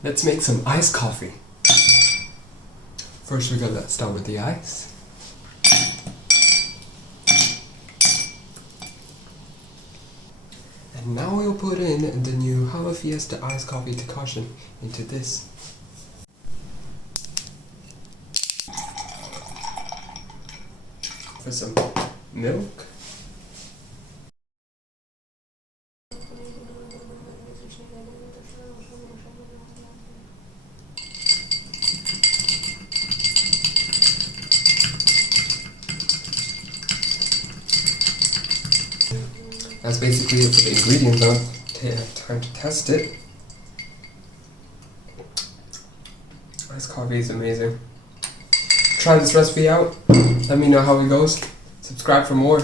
Let's make some iced coffee. First we're gonna start with the ice. And now we'll put in the new Hava Fiesta iced coffee decoction into this. For some milk. That's basically it for the ingredients now. Time to test it. Iced coffee is amazing. Try this recipe out. Let me know how it goes. Subscribe for more.